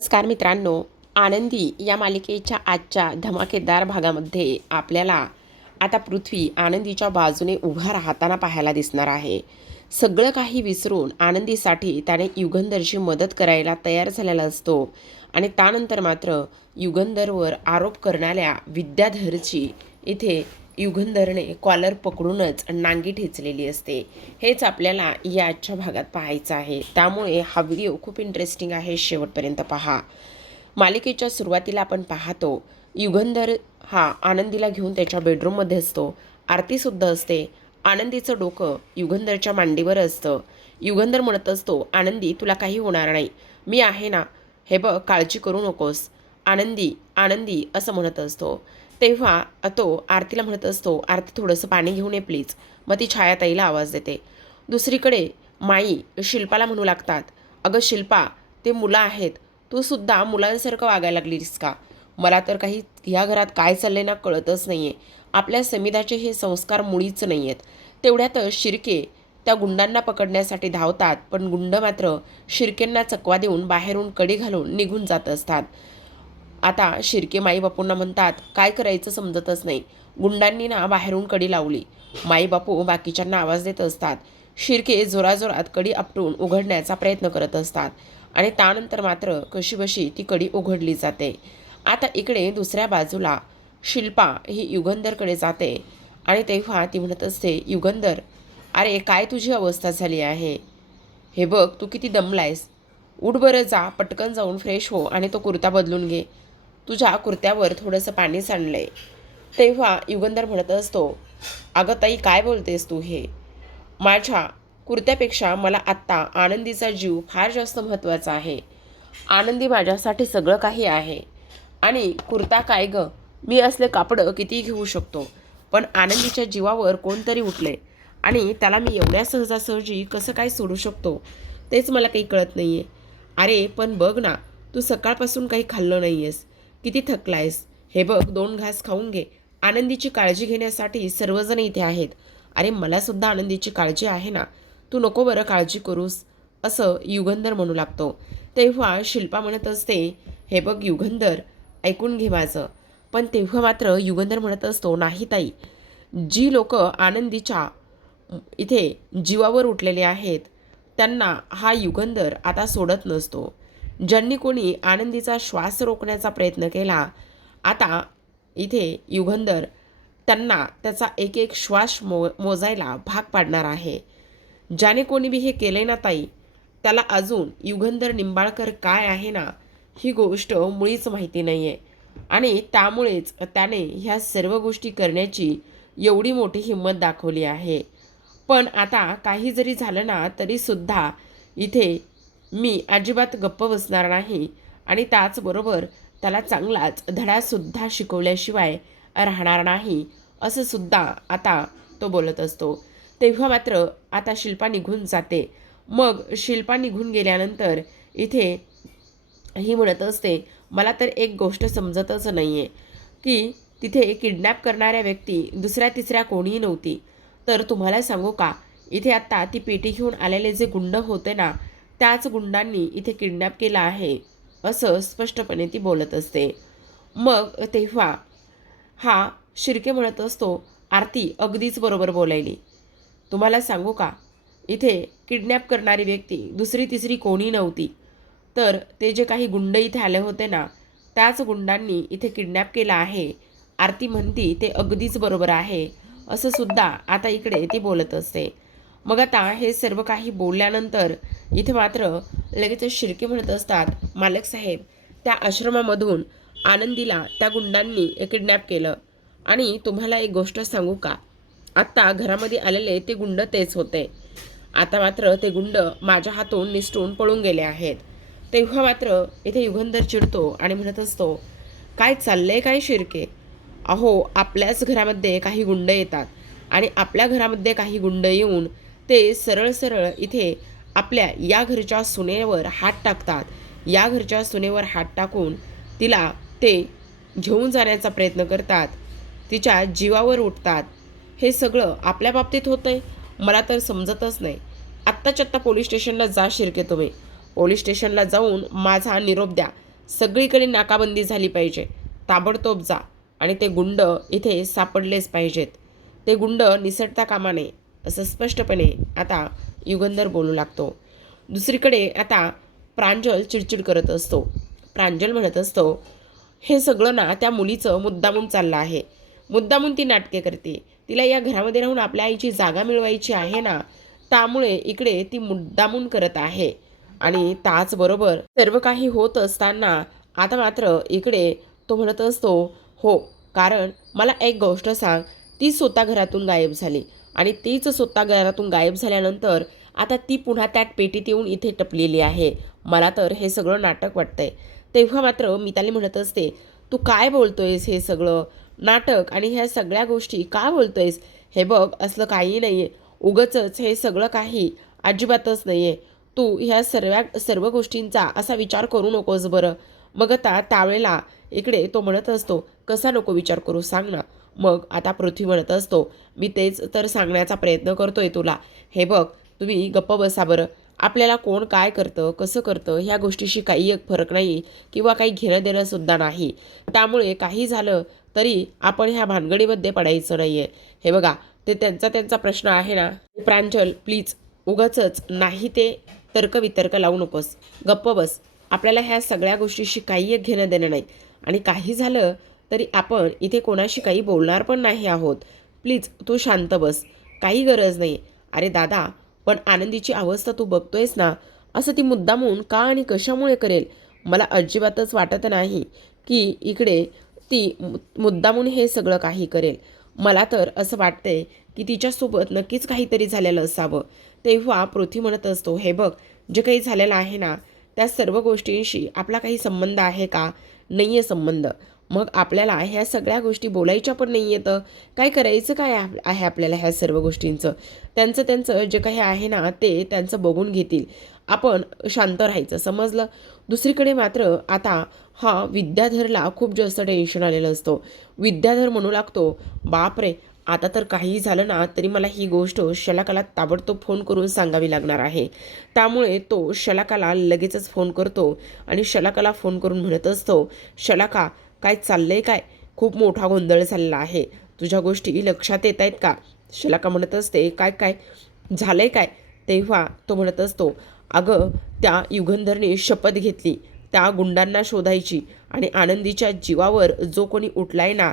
नमस्कार मित्रांनो, आनंदी या मालिकेच्या आजच्या धमाकेदार भागामध्ये आपल्याला आता पृथ्वी आनंदीच्या बाजूने उभा राहताना पाहायला दिसणार आहे. सगळं काही विसरून आनंदीसाठी त्याने युगंधरची मदत करायला तयार झालेला असतो आणि त्यानंतर मात्र युगंधरवर आरोप करणाऱ्या विद्याधरची इथे युगंधरने कॉलर पकडूनच नांगी ठेचलेली असते. हेच आपल्याला या आजच्या भागात पाहायचं आहे. त्यामुळे हा व्हिडिओ खूप इंटरेस्टिंग आहे, शेवटपर्यंत पहा. मालिकेच्या सुरुवातीला आपण पाहतो युगंधर हा आनंदीला घेऊन त्याच्या बेडरूममध्ये असतो. आरतीसुद्धा असते. आनंदीचं डोकं युगंधरच्या मांडीवर असतं. युगंधर म्हणत असतो, आनंदी तुला काही होणार नाही, मी आहे ना, हे बघ काळजी करू नकोस. आनंदी आनंदी असं म्हणत असतो. तेव्हा तो आरतीला म्हणत असतो, आरती थोडंसं पाणी घेऊन ये प्लीज. मग ती छायाताईला आवाज देते. दुसरीकडे माई शिल्पाला म्हणू लागतात, अगं शिल्पा, ते मुलं आहेत, तू सुद्धा मुलांसारखं वागायला लागलीस का? मला तर काही ह्या घरात काय चाललंय ना कळतच नाही आहे. आपल्या समिधाचे हे संस्कार मुळीच नाही आहेत. तेवढ्यातच शिर्के त्या गुंडांना पकडण्यासाठी धावतात, पण गुंड मात्र शिर्केंना चकवा देऊन बाहेरून कडी घालून निघून जात असतात. आता शिर्के माई बापूंना म्हणतात, काय करायचं समजतच नाही. गुंडांनी ना बाहेरून कडी लावली. माई बापू बाकीच्यांना आवाज देत असतात. शिर्के जोराजोरात कडी आपटून उघडण्याचा प्रयत्न करत असतात आणि त्यानंतर मात्र कशीबशी ती कडी उघडली जाते. आता इकडे दुसऱ्या बाजूला शिल्पा ही युगंधरकडे जाते आणि तेव्हा ती म्हणत असते, युगंधर, अरे काय तुझी अवस्था झाली आहे? हे बघ तू किती दमलायस. उठ बरं, जा पटकन जाऊन फ्रेश हो आणि तो कुर्ता बदलून घे. तुझ्या कुर्त्यावर थोडंसं पाणी सांडलंय. तेव्हा युगंधर म्हणत असतो, अगं ताई काय बोलतेस तू हे? माझ्या कुर्त्यापेक्षा मला आत्ता आनंदीचा जीव फार जास्त महत्त्वाचा आहे. आनंदी माझ्यासाठी सगळं काही आहे. आणि कुर्ता काय गं, मी असले कापडं कितीही घेऊ शकतो, पण आनंदीच्या जीवावर कोणतरी उठले आणि त्याला मी एवढ्या सहजासहजी कसं काय सोडू शकतो, तेच मला काही कळत नाही आहे. अरे पण बघ ना, तू सकाळपासून काही खाल्लं नाही आहेस, किती थकलायस. हे बघ 2 घास खाऊन घे. आनंदीची काळजी घेण्यासाठी सर्वजण इथे आहेत. अरे मलासुद्धा आनंदीची काळजी आहे ना, तू नको बरं काळजी करूस, असं युगंधर म्हणू लागतो. तेव्हा शिल्पा म्हणत असते, हे बघ युगंधर, ऐकून घे माझं. पण तेव्हा मात्र युगंधर म्हणत असतो, नाही ताई, जी लोक आनंदीच्या इथे जीवावर उठलेले आहेत त्यांना हा युगंधर आता सोडत नसतो. ज्यांनी कोणी आनंदीचा श्वास रोखण्याचा प्रयत्न केला, आता इथे युगंधर त्यांना त्याचा एक एक श्वास मोजायला भाग पाडणार आहे. ज्याने कोणी बी हे केले ना ताई, त्याला अजून युगंधर निंबाळकर काय आहे ना, ही गोष्ट मुळीच माहिती नाही आहे आणि त्यामुळेच त्याने ह्या सर्व गोष्टी करण्याची एवढी मोठी हिंमत दाखवली आहे. पण आता काही जरी झालं ना तरीसुद्धा इथे मी अजिबात गप्प बसणार नाही आणि त्याचबरोबर त्याला चांगलाच धडासुद्धा शिकवल्याशिवाय राहणार नाही, असं सुद्धा आता तो बोलत असतो. तेव्हा मात्र आता शिल्पा निघून जाते. मग शिल्पा निघून गेल्यानंतर इथे ही म्हणत असते, मला तर एक गोष्ट समजतच नाही आहे की तिथे किडनॅप करणाऱ्या व्यक्ती दुसऱ्या तिसऱ्या कोणीही नव्हती. तर तुम्हाला सांगू का, इथे आत्ता ती पेटी घेऊन आलेले जे गुंड होते ना, त्याच गुंडांनी इथे किडनॅप केला आहे, असं स्पष्टपणे ती बोलत असते. मग तेव्हा हा शिर्के म्हणत असतो, आरती अगदीच बरोबर बोलायली. तुम्हाला सांगू का, इथे किडनॅप करणारी व्यक्ती दुसरी तिसरी कोणी नव्हती. तर ते जे काही गुंड इथे आले होते ना, त्याच गुंडांनी इथे किडनॅप केला आहे. आरती म्हणती ते अगदीच बरोबर आहे, असं सुद्धा आता इकडे ती बोलत असते. मग आता हे सर्व काही बोलल्यानंतर इथे मात्र लगेच शिर्के म्हणत असतात, मालक साहेब, त्या आश्रमामधून आनंदीला त्या गुंडांनी किडनॅप केलं. आणि तुम्हाला एक गोष्ट सांगू का, आत्ता घरामध्ये आलेले ते गुंड तेच होते. आता मात्र ते गुंड माझ्या हातून निसटून पळून गेले आहेत. तेव्हा मात्र इथे युगंधर चिडतो आणि म्हणत असतो, काय चाललंय काय शिर्के? अहो आपल्याच घरामध्ये काही गुंड येतात आणि आपल्या घरामध्ये काही गुंड येऊन ते सरळ सरळ इथे आपल्या या घरच्या सुनेवर हात टाकतात. या घरच्या सुनेवर हात टाकून तिला ते घेऊन जाण्याचा प्रयत्न करतात, तिच्या जीवावर उठतात. हे सगळं आपल्या बाबतीत होतंय, मला तर समजतच नाही. आत्ताच्या आत्ता पोलीस स्टेशनला जा शिर्के, तुम्ही पोलीस स्टेशनला जाऊन माझा निरोप द्या. सगळीकडे नाकाबंदी झाली पाहिजे. ताबडतोब जा आणि ते गुंड इथे सापडलेच पाहिजेत. ते गुंड निसटता कामा नये, असं स्पष्टपणे आता युगंधर बोलू लागतो. दुसरीकडे आता प्रांजल चिडचिड करत असतो. प्रांजल म्हणत असतो, हे सगळं ना त्या मुलीचं मुद्दामून चाललं आहे. मुद्दामून ती नाटके करते. तिला या घरामध्ये राहून आपल्या आईची जागा मिळवायची आहे ना, त्यामुळे इकडे ती मुद्दामून करत आहे. आणि त्याचबरोबर सर्व काही होत असताना आता मात्र इकडे तो म्हणत असतो, हो, कारण मला एक गोष्ट सांग, ती स्वतः घरातून गायब झाली आणि तीच स्वतः घरातून गायब झाल्यानंतर आता ती पुन्हा त्या पेटीत येऊन इथे टपलेली आहे. मला तर हे सगळं नाटक वाटतंय. तेव्हा मात्र मिताली म्हणत असते, तू काय बोलतोयस हे सगळं नाटक आणि ह्या सगळ्या गोष्टी का बोलतोयस? हे बघ, असलं काही नाही आहे. उगाचच हे सगळं काही अजिबातच नाही आहे. तू ह्या सर्व गोष्टींचा असा विचार करू नकोस बरं. मग आता त्यावेळेला इकडे तो म्हणत असतो, कसा नको विचार करू सांग ना. मग आता पृथ्वी म्हणत असतो, मी तेच तर सांगण्याचा प्रयत्न करतोय तुला. हे बघ, तुम्ही गप्प बसा बरं. आपल्याला कोण काय करतं, कसं करतं ह्या गोष्टीशी काही एक फरक नाही किंवा काही घेणं देणंसुद्धा नाही. त्यामुळे काही झालं तरी आपण ह्या भानगडीमध्ये पडायचं नाही आहे. हे बघा, ते त्यांचा त्यांचा प्रश्न आहे ना. प्रांजल, प्लीज उगाचच नाही ते तर्कवितर्क लावू नकोस. गप्प बस. आपल्याला ह्या सगळ्या गोष्टीशी काही एक घेणं देणं नाही आणि काही झालं तरी आपण इथे कोणाशी काही बोलणार पण नाही आहोत. प्लीज तू शांत बस. काही गरज नाही. अरे दादा, पण आनंदीची अवस्था तू बघतोयस ना, असं ती मुद्दामून का आणि कशामुळे करेल? मला अजिबातच वाटत नाही की इकडे ती मुद्दामून हे सगळं काही करेल. मला तर असं वाटतंय की तिच्यासोबत नक्कीच काहीतरी झालेलं असावं. तेव्हा पृथ्वी म्हणत असतो, हे बघ, जे काही झालेलं आहे ना, त्या सर्व गोष्टींशी आपला काही संबंध आहे का? नाही आहे संबंध. मग आपल्याला ह्या सगळ्या गोष्टी बोलायच्या पण नाही येतं. काय करायचं काय आहे आपल्याला ह्या सर्व गोष्टींचं? त्यांचं त्यांचं जे काही आहे ना, ते त्यांचं बघून घेतील. आपण शांत राहायचं, समजलं? दुसरीकडे मात्र आता हा विद्याधरला खूप जास्त टेन्शन आलेलं असतं. विद्याधर म्हणू लागतो, बापरे, आता तर काही झालं ना तरी मला ही गोष्ट शलाकाला ताबडतोब फोन करून सांगावी लागणार आहे. त्यामुळे तो शलाकाला लगेचच फोन करतो आणि शलाकाला फोन करून म्हणत असतो, शलाका, काय चाललंय काय? खूप मोठा गोंधळ झालेला आहे. तुझ्या गोष्टी लक्षात येत आहेत का? शलाका म्हणत असते, काय काय झालंय काय? तेव्हा तो म्हणत असतो, अगं, त्या युगंधरने शपथ घेतली त्या गुंडांना शोधायची आणि आनंदीच्या जीवावर जो कोणी उठलाय ना,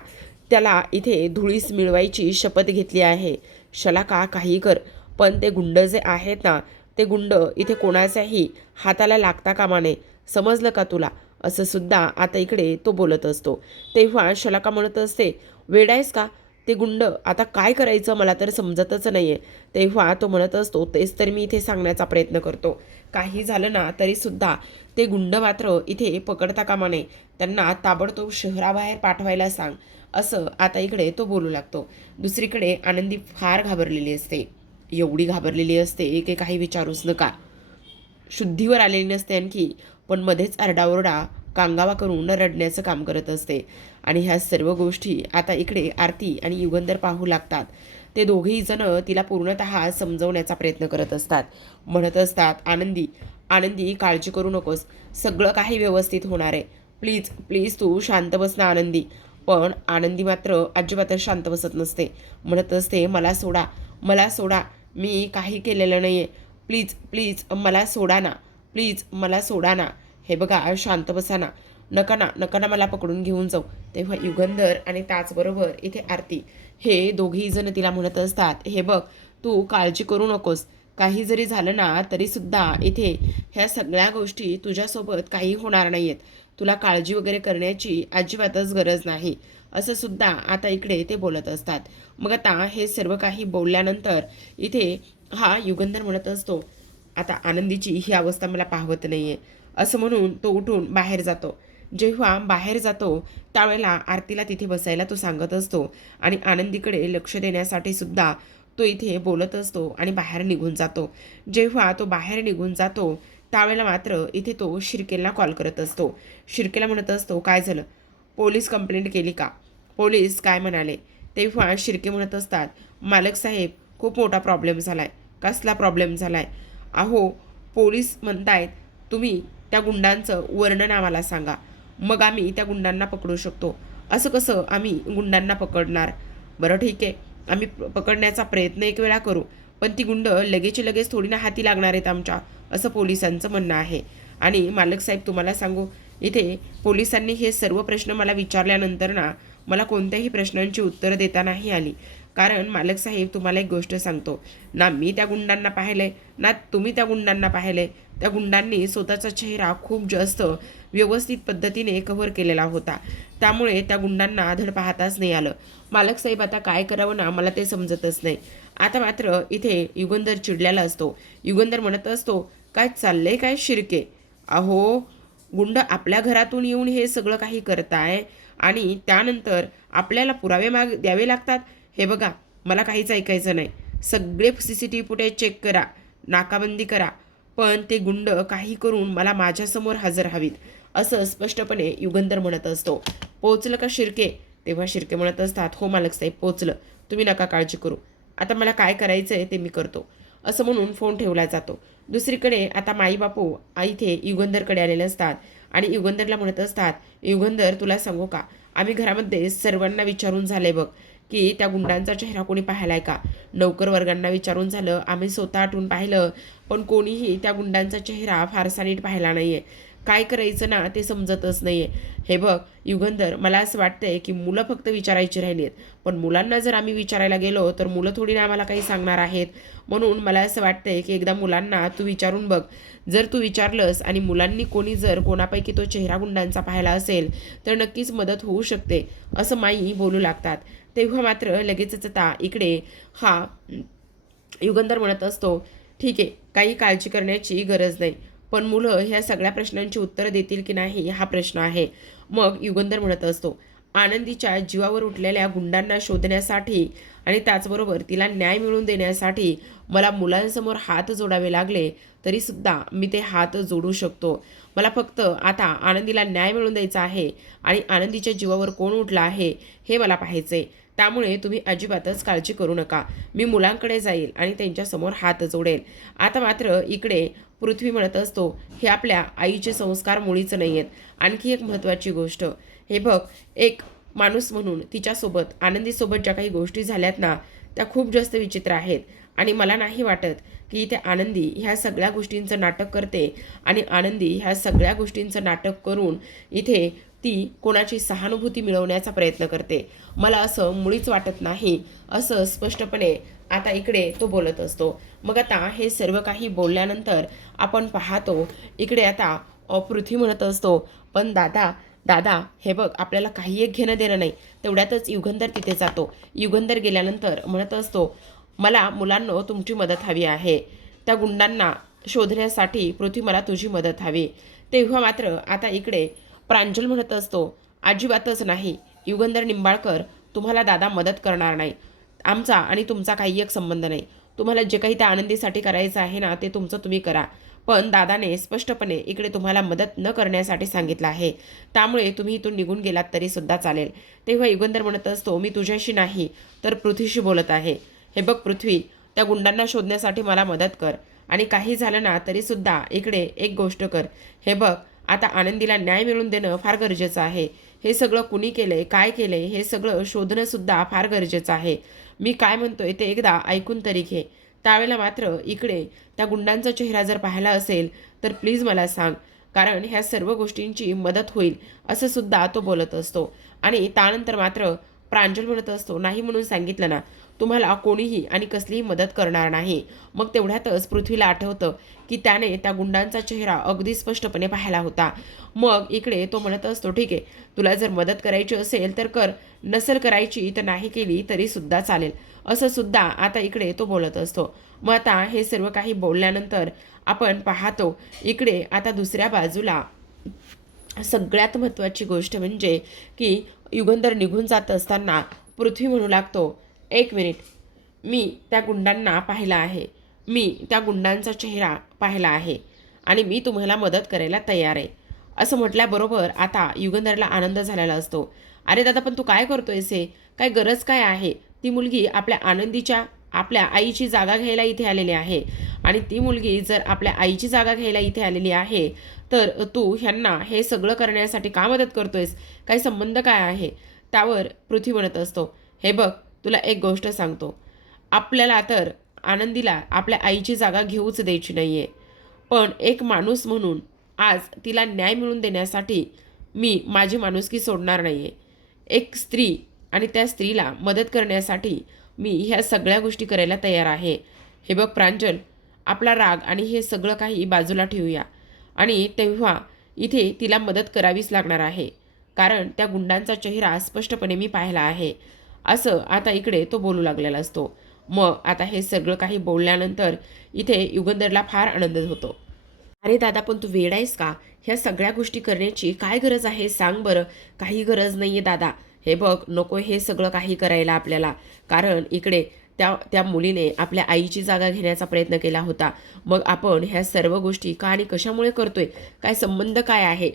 त्याला इथे धुळीस मिळवायची शपथ घेतली आहे. शलाका, काही कर, पण ते गुंड जे आहेत ना, ते गुंड इथे कोणाच्याही हाताला लागता कामा नये. समजलं का तुला? असं सुद्धा आता इकडे तो बोलत असतो. तेव्हा शलाका म्हणत असते, वेड आहेस का? ते गुंड आता काय करायचं मला तर समजतच नाही आहे. तेव्हा तो म्हणत असतो, तेच तर मी इथे सांगण्याचा प्रयत्न करतो. काही झालं ना तरीसुद्धा ते गुंड मात्र इथे पकडता कामा नये. त्यांना ताबडतोब शहराबाहेर पाठवायला सांग, असं आता इकडे तो बोलू लागतो. दुसरीकडे आनंदी फार घाबरलेली असते. एवढी घाबरलेली असते की काही विचारूच नका. शुद्धीवर आलेली नसते आणखी, पण मध्येच आरडाओरडा कांगावा करून रडण्याचं काम करत असते. आणि ह्या सर्व गोष्टी आता इकडे आरती आणि युगंधर पाहू लागतात. ते दोघेही जण तिला पूर्णतः समजवण्याचा प्रयत्न करत असतात. म्हणत असतात, आनंदी, आनंदी, काळजी करू नकोस. सगळं काही व्यवस्थित होणार आहे. प्लीज प्लीज तू शांत बस ना आनंदी. पण आनंदी मात्र अजिबातच शांत बसत नसते. म्हणत असते, मला सोडा, मला सोडा. मी काही केलेलं नाही आहे. प्लीज प्लीज मला सोडा ना. प्लीज मला सोडा ना. हे बघा, शांत बसा ना. नका ना, नका ना मला पकडून घेऊन जाऊ. तेव्हा युगंधर आणि त्याचबरोबर इथे आरती हे दोघेही जण तिला म्हणत असतात, हे बघ, तू काळजी करू नकोस. काही जरी झालं ना तरीसुद्धा इथे ह्या सगळ्या गोष्टी तुझ्यासोबत काही होणार नाही आहेत. तुला काळजी वगैरे करण्याची अजिबातच गरज नाही, असं सुद्धा आता इकडे ते बोलत असतात. मग आता हे सर्व काही बोलल्यानंतर इथे हा युगंधर म्हणत असतो, आता आनंदीची ही अवस्था मला पाहवत नाही आहे, असं म्हणून तो उठून बाहेर जातो. जेव्हा बाहेर जातो त्यावेळेला आरतीला तिथे बसायला तो सांगत असतो आणि आनंदीकडे लक्ष देण्यासाठी सुद्धा तो इथे बोलत असतो आणि बाहेर निघून जातो. जेव्हा तो बाहेर निघून जातो त्यावेळेला मात्र इथे तो शिर्केला कॉल करत असतो. शिर्केला म्हणत असतो, काय झालं? पोलीस कंप्लेंट केली का? पोलीस काय म्हणाले? तेव्हा शिर्के म्हणत असतात, मालक साहेब, खूप मोठा प्रॉब्लेम झाला आहे. कसला प्रॉब्लेम झाला आहे? अहो, पोलीस म्हणतायत तुम्ही त्या गुंडांचं वर्णन आम्हाला सांगा, मग आम्ही त्या गुंडांना पकडू शकतो. असं कसं आम्ही गुंडांना पकडणार? बरं ठीक आहे, आम्ही पकडण्याचा प्रयत्न एक वेळा करू, पण ती गुंड लगेच थोडी ना हाती लागणार आहेत आमच्या, असं पोलिसांचं म्हणणं आहे. आणि मालक साहेब तुम्हाला सांगू, इथे पोलिसांनी हे सर्व प्रश्न मला विचारल्यानंतर ना मला कोणत्याही प्रश्नांची उत्तरं देता नाही आली. कारण मालक साहेब तुम्हाला एक गोष्ट सांगतो, ना मी त्या गुंडांना पाहिलंय ना तुम्ही त्या गुंडांना पाहिलंय. त्या गुंडांनी स्वतःचा चेहरा खूप जास्त व्यवस्थित पद्धतीने कव्हर केलेला होता, त्यामुळे त्या गुंडांना धड पाहताच नाही आलं. मालक साहेब आता काय करावं ना मला ते समजतच नाही. आता मात्र इथे युगंधर चिडलेला असतो. युगंधर म्हणत असतो, काय चाललंय काय शिर्के? अहो, गुंड आपल्या घरातून येऊन हे सगळं काही करताय आणि त्यानंतर आपल्याला पुरावे द्यावे लागतात. हे बघा, मला काहीच ऐकायचं नाही. सगळे CCTV फुटेज चेक करा, नाकाबंदी करा, पण ते गुंड काही करून मला माझ्यासमोर हजर हवीत, असं स्पष्टपणे युगंधर म्हणत असतो. पोचलं का शिर्के? तेव्हा शिर्के म्हणत असतात, हो मालक साहेब पोचलं, तुम्ही नका काळजी करू, आता मला काय करायचं आहे ते मी करतो, असं म्हणून फोन ठेवला जातो. दुसरीकडे आता माई बापू इथे युगंधरकडे आलेले असतात आणि युगंधरला म्हणत असतात, युगंधर तुला सांगू का, आम्ही घरामध्ये सर्वांना विचारून झाले बघ की त्या गुंडांचा चेहरा कोणी पाहिलाय का. नौकर वर्गांना विचारून झालं, आम्ही स्वतः आठवून पाहिलं, पण कोणीही त्या गुंडांचा चेहरा फारसा नीट पाहिला नाहीये. काय करायचं ना ते समजतच नाहीये. हे बघ युगंधर, मला असं वाटतंय की मुलं फक्त विचारायची राहिली आहेत, पण मुलांना जर आम्ही विचारायला गेलो तर मुलं थोडी ना आम्हाला काही सांगणार आहेत. म्हणून मला असं वाटतंय की एकदा मुलांना तू विचारून बघ. जर तू विचारलंस आणि मुलांनी कोणी जर कोणापैकी तो चेहरा गुंडांचा पाहिला असेल तर नक्कीच मदत होऊ शकते, असं माई बोलू लागतात. तेव्हा मात्र लगेचच आता इकडे हा युगंधर म्हणत असतो, ठीक आहे, काही काळजी करण्याची गरज नाही, पण मुलं ह्या सगळ्या प्रश्नांची उत्तरं देतील की नाही हा प्रश्न आहे. मग युगंधर म्हणत असतो, आनंदीच्या जीवावर उठलेल्या गुंडांना शोधण्यासाठी आणि त्याचबरोबर तिला न्याय मिळवून देण्यासाठी मला मुलांसमोर हात जोडावे लागले तरीसुद्धा मी ते हात जोडू शकतो. मला फक्त आता आनंदीला न्याय मिळवून द्यायचा आहे आणि आनंदीच्या जीवावर कोण उठला आहे हे मला पाहायचे. त्यामुळे तुम्ही अजिबातच काळजी करू नका, मी मुलांकडे जाईल आणि त्यांच्यासमोर हात जोडेल. आता मात्र इकडे पृथ्वी म्हणत असतो, हे आपल्या आईचे संस्कार मुळीच नाही आहेत. आणखी एक महत्त्वाची गोष्ट, हे बघ, एक माणूस म्हणून तिच्यासोबत आनंदीसोबत ज्या काही गोष्टी झाल्यात ना त्या खूप जास्त विचित्र आहेत आणि मला नाही वाटत की इथे आनंदी ह्या सगळ्या गोष्टींचं नाटक करते आणि आनंदी ह्या सगळ्या गोष्टींचं नाटक करून इथे ती कोणाची सहानुभूती मिळवण्याचा प्रयत्न करते. मला असं मुळीच वाटत नाही, असं स्पष्टपणे आता इकडे तो बोलत असतो. मग आता हे सर्व काही बोलल्यानंतर आपण पाहतो इकडे आता पृथ्वी म्हणत असतो, पण दादा दादा हे बघ, आपल्याला काही एक घेणं देणं नाही. तेवढ्यातच युगंधर तिथे जातो. युगंधर गेल्यानंतर म्हणत असतो, मला मुलांनो तुमची मदत हवी आहे, त्या गुंडांना शोधण्यासाठी पृथ्वी मला तुझी मदत हवी. तेव्हा मात्र आता इकडे प्रांजल म्हणत असतो, अजिबातच नाही युगंधर निंबाळकर, तुम्हाला दादा मदत करणार नाही. आमचा आणि तुमचा काही एक संबंध नाही. तुम्हाला जे काही त्या आनंदीसाठी करायचं आहे ना ते तुमचं तुम्ही करा, पण दादाने स्पष्टपणे इकडे तुम्हाला मदत न करण्यासाठी सांगितलं आहे, त्यामुळे तुम्ही इथून निघून गेलात तरीसुद्धा चालेल. तेव्हा युगंधर म्हणत असतो, मी तुझ्याशी नाही तर पृथ्वीशी बोलत आहे. हे बघ पृथ्वी, त्या गुंडांना शोधण्यासाठी मला मदत कर आणि काही झालं ना तरीसुद्धा इकडे एक गोष्ट कर. हे बघ, आता आनंदीला न्याय मिळवून देणं फार गरजेचं आहे. हे सगळं कुणी केलंय, काय केलंय हे सगळं शोधणंसुद्धा फार गरजेचं आहे. मी काय म्हणतोय ते एकदा ऐकून तरी घे. त्यावेळेला मात्र इकडे त्या गुंडांचा चेहरा जर पाहिला असेल तर प्लीज मला सांग, कारण ह्या सर्व गोष्टींची मदत होईल, असं सुद्धा तो बोलत असतो. आणि त्यानंतर मात्र प्रांजल म्हणत असतो, नाही म्हणून सांगितलं ना, तुम्हाला कोणीही आणि कसलीही मदत करणार नाही. मग तेवढ्यातच पृथ्वीला आठवतं की त्याने त्या गुंडांचा चेहरा अगदी स्पष्टपणे पाहिला होता. मग इकडे तो म्हणत असतो, ठीक आहे, तुला जर मदत करायची असेल तर कर, नसेल करायची तर नाही केली तरीसुद्धा चालेल, असं सुद्धा आता इकडे तो बोलत असतो. मग आता हे सर्व काही बोलल्यानंतर आपण पाहतो इकडे आता दुसऱ्या बाजूला सगळ्यात महत्त्वाची गोष्ट म्हणजे की युगंधर निघून जात असताना पृथ्वी म्हणू लागतो, एक मिनिट, मी त्या गुंडांना पाहिलं आहे, मी त्या गुंडांचा चेहरा पाहिला आहे आणि मी तुम्हाला मदत करायला तयार आहे, असं म्हटल्याबरोबर आता युगंधरला आनंद झालेला असतो. अरे दादा, पण तू काय करतोयस हे? काय गरज काय आहे? ती मुलगी आपल्या आपल्या आईची जागा घ्यायला इथे आलेली आहे आणि ती मुलगी जर आपल्या आईची जागा घ्यायला इथे आलेली आहे तर तू ह्यांना हे सगळं करण्यासाठी का मदत करतोयस? काही संबंध काय आहे? त्यावर पृथ्वी म्हणत असतो, हे बघ तुला एक गोष्ट सांगतो, आपल्याला तर आनंदीला आपल्या आईची जागा घेऊच द्यायची नाही आहे. पण एक माणूस म्हणून आज तिला न्याय मिळवून देण्यासाठी मी माझी माणुसकी सोडणार नाही आहे. एक स्त्री आणि त्या स्त्रीला मदत करण्यासाठी मी ह्या सगळ्या गोष्टी करायला तयार आहे. हे बघ प्रांजल, आपला राग आणि हे सगळं काही बाजूला ठेवूया आणि तेव्हा इथे तिला मदत करावीच लागणार आहे. कारण त्या गुंडांचा चेहरा स्पष्टपणे मी पाहिला आहे. असं आता इकडे तो बोलू लागलेला असतो. मग आता हे सगळं काही बोलल्यानंतर इथे युगंधरला फार आनंद होतो. अरे दादा, पण तू वेडा आहेस का? ह्या सगळ्या गोष्टी करण्याची काय गरज आहे सांग बरं? काही गरज नाही आहे दादा. हे बघ, नको हे सगळं काही करायला आपल्याला. कारण इकडे त्या त्या मुलीने आपल्या आईची जागा घेण्याचा प्रयत्न केला होता. मग आपण ह्या सर्व गोष्टी का आणि कशामुळे करतोय? काय संबंध काय आहे?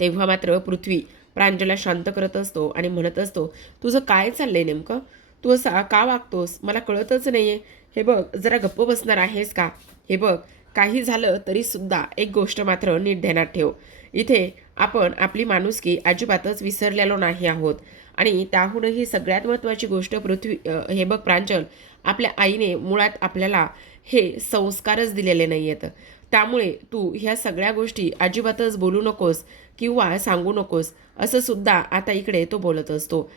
तेव्हा मात्र पृथ्वी प्रांजला शांत करत असतो आणि म्हणत असतो, तुझं काय चाललंय नेमकं? तू असा का वागतोस? मला कळतच नाही आहे. हे बघ, जरा गप्प बसणार आहेस का? हे बघ, काही झालं तरीसुद्धा एक गोष्ट मात्र नीट ध्यानात ठेव. इथे आपण आपली माणुसकी अजिबातच विसरलेलो नाही आहोत. आणि त्याहूनही सगळ्यात महत्त्वाची गोष्ट पृथ्वी हे बघ प्रांजल, आपल्या आईने मुळात आपल्याला हे संस्कारच दिलेले नाही आहेत. त्यामुळे तू ह्या सगळ्या गोष्टी अजिबातच बोलू नकोस किंवा सांगू नकोस, असं सुद्धा आता इकडे तो बोलत असतो.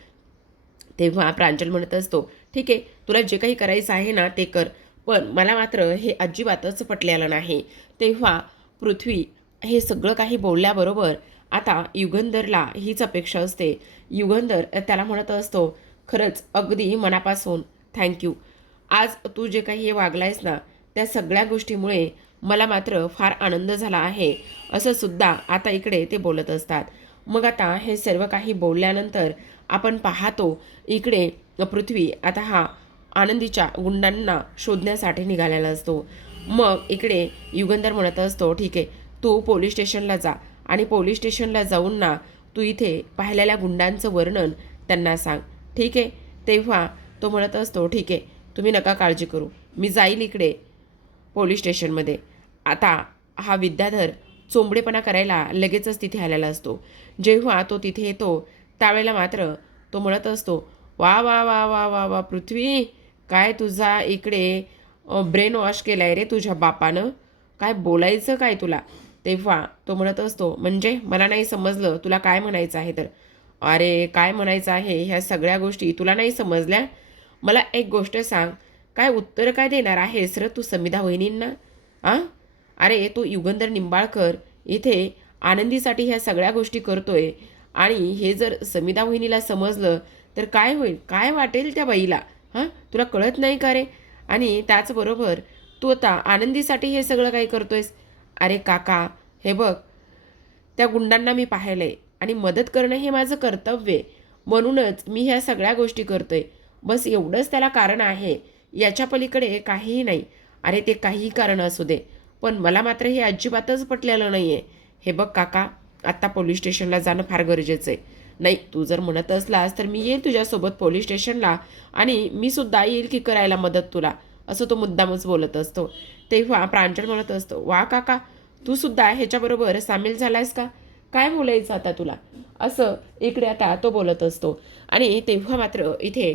तेव्हा प्रांजल म्हणत असतो, ठीक आहे, तुला जे काही करायचं आहे ना ते कर, पण मला मात्र हे अजिबातच पटलेलं नाही. तेव्हा पृथ्वी हे सगळं काही बोलल्याबरोबर आता युगंधरला हीच अपेक्षा असते. युगंधर त्याला म्हणत असतो, खरंच अगदी मनापासून थँक्यू. आज तू जे काही हे वागलायस ना, त्या सगळ्या गोष्टीमुळे मला मात्र फार आनंद झाला आहे, असं सुद्धा आता इकडे ते बोलत असतात. मग आता हे सर्व काही बोलल्यानंतर आपण पाहतो इकडे पृथ्वी आता हा आनंदीच्या गुंडांना शोधण्यासाठी निघालेला असतो. मग इकडे युगंधर म्हणत असतो, ठीक आहे, तू पोलीस स्टेशनला जा आणि पोलीस स्टेशनला जाऊन ना तू इथे पाहिलेल्या गुंडांचं वर्णन त्यांना सांग, ठीक आहे? तेव्हा तो म्हणत असतो, ठीक आहे, तुम्ही नका काळजी करू, मी जाईल इकडे पोलीस स्टेशनमध्ये. आता हा विद्याधर चोंबडेपणा करायला लगेचच तिथे आलेला असतो. जेव्हा तो तिथे येतो त्यावेळेला मात्र तो म्हणत असतो, वा वा वा वा वा वा पृथ्वी, काय तुझा इकडे ब्रेन वॉश केला आहे रे तुझ्या बापानं. काय बोलायचं काय तुला? तेव्हा तो म्हणत असतो, म्हणजे मला नाही समजलं तुला काय म्हणायचं आहे तर. अरे काय म्हणायचं आहे ह्या सगळ्या गोष्टी तुला नाही समजल्या? मला एक गोष्ट सांग, काय उत्तर काय देणार आहेस र तू समिधा वहिनींना? अरे तो युगंधर निंबाळकर इथे आनंदीसाठी ह्या सगळ्या गोष्टी करतोय आणि हे जर समिधा वहिनीला समजलं तर काय होईल? काय वाटेल त्या बाईला? तुला कळत नाही का रे? आणि त्याचबरोबर तू आता आनंदीसाठी हे सगळं काही करतोयस? अरे काका, हे बघ, त्या गुंडांना मी पाहिलं आहे आणि मदत करणं हे माझं कर्तव्य आहे, म्हणूनच मी ह्या सगळ्या गोष्टी करतोय. बस एवढंच त्याला कारण आहे, याच्या पलीकडे काहीही नाही. अरे ते काहीही कारण असू दे, पण मला मात्र हे अजिबातच पटलेलं नाही आहे. हे बघ काका, आत्ता पोलीस स्टेशनला जाणं फार गरजेचं आहे. नाही, तू जर म्हणत असलास तर मी येईल तुझ्यासोबत पोलीस स्टेशनला आणि मी सुद्धा येईल की करायला मदत तुला, असं तो मुद्दामच बोलत असतो. तेव्हा प्रांजल म्हणत असतो, वा काका, तू सुद्धा ह्याच्याबरोबर सामील झालायस का? काय बोलायचं आता तुला? असं इकडे आता तो बोलत असतो. आणि तेव्हा मात्र इथे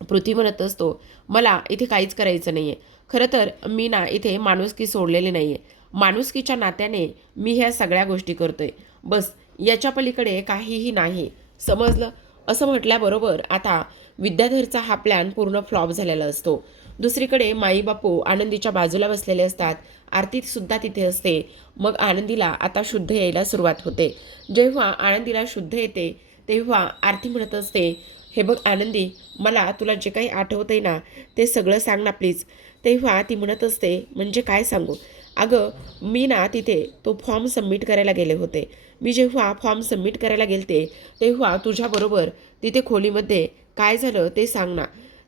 पृथ्वी म्हणत असतो, मला इथे काहीच करायचं नाही आहे. खरं तर मी ना इथे माणुसकी सोडलेली नाही आहे. माणुसकीच्या नात्याने मी ह्या सगळ्या गोष्टी करतोय, बस याच्या पलीकडे काहीही नाही, समजलं? असं म्हटल्याबरोबर आता विद्याधरचा हा प्लॅन पूर्ण फ्लॉप झालेला असतो. दुसरीकडे माई बापू आनंदीच्या बाजूला बसलेले असतात. आरतीसुद्धा तिथे असते. मग आनंदीला आता शुद्ध यायला सुरुवात होते. जेव्हा आनंदीला शुद्ध येते तेव्हा आरती म्हणत असते, हे बघ आनंदी, मला तुला जे काही आठवतं आहे ना ते सगळं सांग ना प्लीज. तेव्हा ती म्हणत असते, म्हणजे काय सांगू? अगं मी ना तिथे तो फॉर्म सबमिट करायला गेले होते. मी जेव्हा फॉर्म सबमिट करायला गेलते तेव्हा तुझ्याबरोबर तिथे खोलीमध्ये काय झालं ते सांग ना.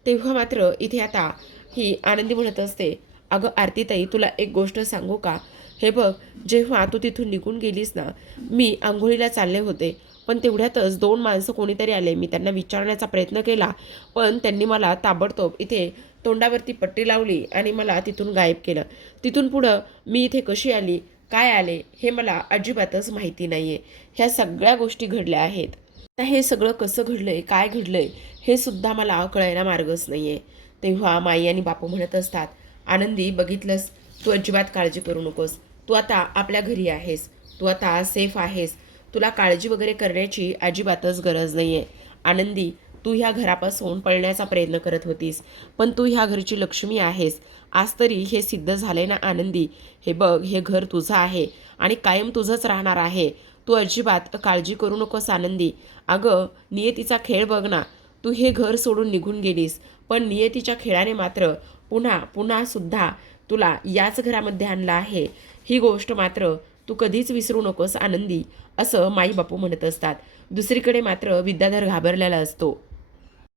तेव्हा मात्र इथे आता ही आनंदी म्हणत असते, अगं आरतीताई, तुला एक गोष्ट सांगू का? हे बघ, जेव्हा तू तिथून निघून गेलीस ना, मी आंघोळीला चालले होते, पण तेवढ्यातच 2 माणसं कोणीतरी आले. मी त्यांना विचारण्याचा प्रयत्न केला, पण त्यांनी मला ताबडतोब इथे तोंडावरती पट्टी लावली आणि मला तिथून गायब केलं. तिथून पुढं मी इथे कशी आली, काय आले, हे मला अजिबातच माहिती नाही आहे. ह्या सगळ्या गोष्टी घडल्या आहेत. आता हे सगळं कसं घडलंय, काय घडलंय, हे सुद्धा मला कळायला मार्गच नाही आहे. तेव्हा माई आणि बापू म्हणत असतात, आनंदी बघितलंस, तू अजिबात काळजी करू नकोस. तू आता आपल्या घरी आहेस. तू आता सेफ आहेस. तुला काळजी वगैरे करण्याची अजिबातच गरज नाही आहे. आनंदी, तू ह्या घरापासून पळण्याचा प्रयत्न करत होतीस, पण तू ह्या घरची लक्ष्मी आहेस. आज तरी हे सिद्ध झाले ना आनंदी. हे बघ, हे घर तुझं आहे आणि कायम तुझंच राहणार आहे. तू अजिबात काळजी करू नकोस आनंदी. अगं, नियतीचा खेळ बघ ना. तू हे घर सोडून निघून गेलीस, पण नियतीच्या खेळाने मात्र पुन्हा पुन्हा सुद्धा तुला याच घरामध्ये आणलं आहे. ही गोष्ट मात्र तू कधीच विसरू नकोस आनंदी, असं माई बापू म्हणत असतात. दुसरीकडे मात्र विद्याधर घाबरलेला असतो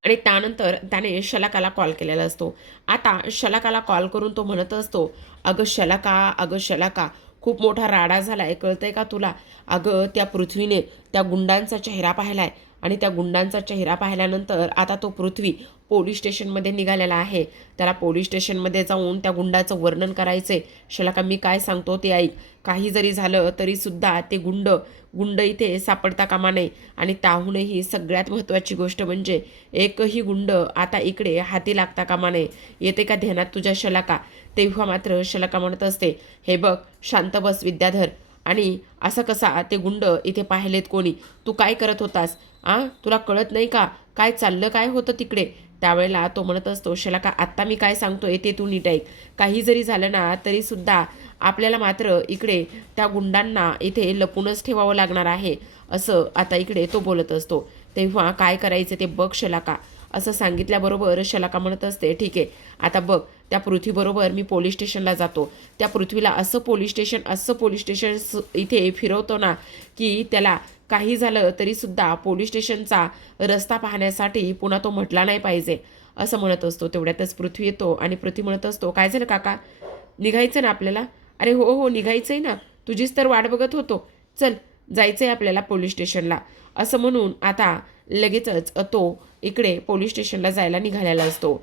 आणि त्यानंतर त्याने शलाकाला कॉल केलेला असतो. आता शलाकाला कॉल करून तो म्हणत असतो, अगं शलाका, अगं शलाका, खूप मोठा राडा झाला आहे, कळतंय का तुला? अगं, त्या पृथ्वीने त्या गुंडांचा चेहरा पाहिला आहे आणि त्या गुंडांचा चेहरा पाहिल्यानंतर आता तो पृथ्वी पोलीस स्टेशनमध्ये निघालेला आहे. त्याला पोलीस स्टेशनमध्ये जाऊन त्या गुंडाचं वर्णन करायचं आहे. शलाका, मी काय सांगतो ते ऐक. काही जरी झालं तरीसुद्धा ते गुंड गुंड इथे सापडता कामा नये आणि त्याहूनही सगळ्यात महत्त्वाची गोष्ट म्हणजे एकही गुंड आता इकडे हाती लागता कामा नये. येते का ध्यानात तुझ्या शलाका? तेव्हा मात्र शलाका म्हणत असते, हे बघ, शांत बस विद्याधर. आणि असं कसा ते गुंड इथे पाहिलेत कोणी? तू काय करत होतास? तुला कळत नाही का काय चाललं, काय होतं तिकडे? त्यावेळेला तो म्हणत असतो, शलाका, आत्ता मी काय सांगतोय ते तू नीट ऐक. काही जरी झालं ना तरीसुद्धा आपल्याला मात्र इकडे त्या गुंडांना इथे लपूनच ठेवावं लागणार आहे, असं आता इकडे तो बोलत असतो. तेव्हा काय करायचं ते बघ शलाका, असं सांगितल्याबरोबर शलाका म्हणत असते, ठीक आहे, आता बघ, त्या पृथ्वीबरोबर मी पोलीस स्टेशनला जातो. त्या पृथ्वीला असं पोलीस स्टेशन इथे फिरवतो ना की त्याला काही झालं तरीसुद्धा पोलीस स्टेशनचा रस्ता पाहण्यासाठी पुन्हा तो म्हटला नाही पाहिजे, असं म्हणत असतो. तेवढ्यातच पृथ्वी येतो आणि पृथ्वी म्हणत असतो, काय झालं काका, निघायचं ना आपल्याला? अरे हो हो, निघायचं आहे ना, तुझीच तर वाट बघत होतो. चल, जायचं आहे आपल्याला पोलीस स्टेशनला, असं म्हणून आता लगेचच तो इकडे पोलीस स्टेशनला जायला निघालेला असतो.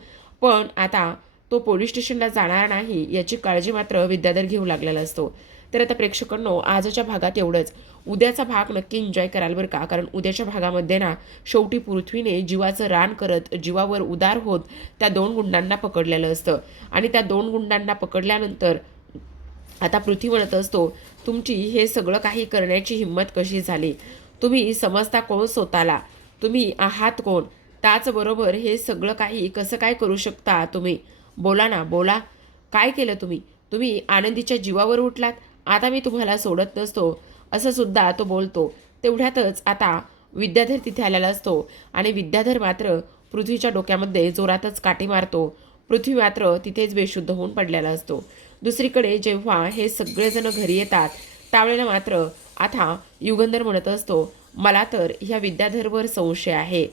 पण आता तो पोलीस स्टेशनला जाणार नाही याची काळजी मात्र विद्याधर घेऊ लागलेला असतो. तर आता प्रेक्षकांनो, आजच्या भागात एवढंच. उद्याचा भाग नक्की एन्जॉय कराल बरं का, कारण उद्याच्या भागामध्ये ना शेवटी पृथ्वीने जीवाचं रान करत जीवावर उदार होत त्या 2 गुंडांना पकडलेलं असतं आणि त्या 2 गुंडांना पकडल्यानंतर आता पृथ्वी म्हणत असतो, तुमची हे सगळं काही करण्याची हिंमत कशी झाली? तुम्ही समजता कोण स्वतःला? तुम्ही आहात कोण? त्याचबरोबर हे सगळं काही कसं काय करू शकता तुम्ही? बोला ना, बोला. काय केलं तुम्ही? तुम्ही आनंदीच्या जीवावर उठलात. आता मी तुम्हाला सोडत नसतो, असं सुद्धा तो बोलतो. तेवढ्यातच आता विद्याधर तिथे आलेला असतो आणि विद्याधर मात्र पृथ्वीच्या डोक्यामध्ये जोरातच काठी मारतो. पृथ्वी मात्र तिथेच बेशुद्ध होऊन पडलेला असतो. दुसरीकडे जेव्हा हे सगळेजण घरी येतात त्यावेळेला मात्र आता युगंधर म्हणत असतो, मला तर ह्या विद्याधरवर संशय आहे.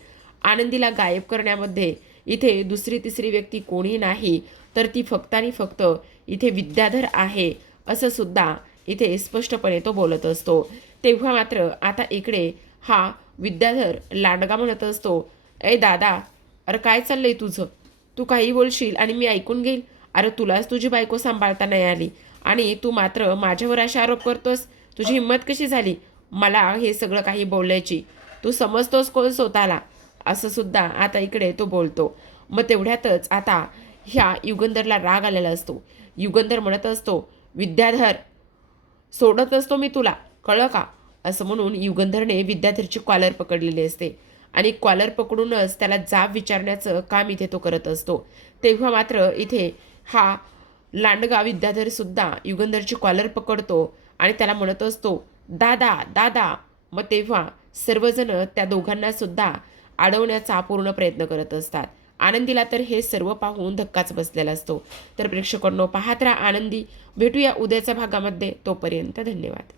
आनंदीला गायब करण्यामध्ये इथे दुसरी तिसरी व्यक्ती कोणी नाही, तर ती फक्त आणि फक्त इथे विद्याधर आहे, असं सुद्धा इथे स्पष्टपणे तो बोलत असतो. तेव्हा मात्र आता इकडे हा विद्याधर लांडगा म्हणत असतो, ए दादा, अरे काय चाललंय तुझं? तू काही बोलशील आणि मी ऐकून घेईल? अरे तुलाच तुझी बायको सांभाळता नाही आली आणि तू मात्र माझ्यावर असे आरोप करतोस? तुझी हिंमत कशी झाली मला हे सगळं काही बोलायची? तू समजतोस कोण स्वतःला? असं सुद्धा आता इकडे तो बोलतो. मग तेवढ्यातच आता ह्या युगंधरला राग आलेला असतो. युगंधर म्हणत असतो, विद्याधर, सोडत असतो मी तुला, कळलं का? असं म्हणून युगंधरने विद्याधरची कॉलर पकडलेली असते आणि कॉलर पकडूनच त्याला जाब विचारण्याचं काम इथे तो करत असतो. तेव्हा मात्र इथे हा लांडगा विद्याधर सुद्धा युगंधरची कॉलर पकडतो आणि त्याला म्हणत असतो, दादा दादा. मग तेव्हा सर्वजण त्या दोघांना सुद्धा अडवण्याचा पूर्ण प्रयत्न करत असतात. आनंदीला तर हे सर्व पाहून धक्काच बसलेला असतो. तर प्रेक्षकांनो, पाहत राहा आनंदी. भेटूया उद्याच्या भागामध्ये. तोपर्यंत धन्यवाद.